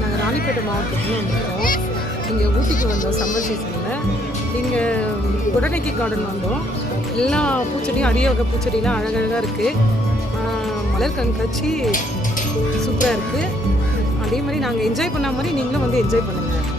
நாங்கள் ராணிப்பேட்டை மாவட்டத்துக்கு வந்திருக்கோம் இங்கே ஊட்டிக்கு வந்தோம் சம்மர் சீசனில் இங்கே குடநெக்கி கார்டன் வந்தோம். எல்லா பூச்செடியும் அரிய வகை அழகழகாக இருக்குது மலர் கண்காட்சி சூப்பராக இருக்குது அதே மாதிரி நாங்கள் என்ஜாய் பண்ண மாதிரி நீங்களும் வந்து என்ஜாய் பண்ணுங்கள்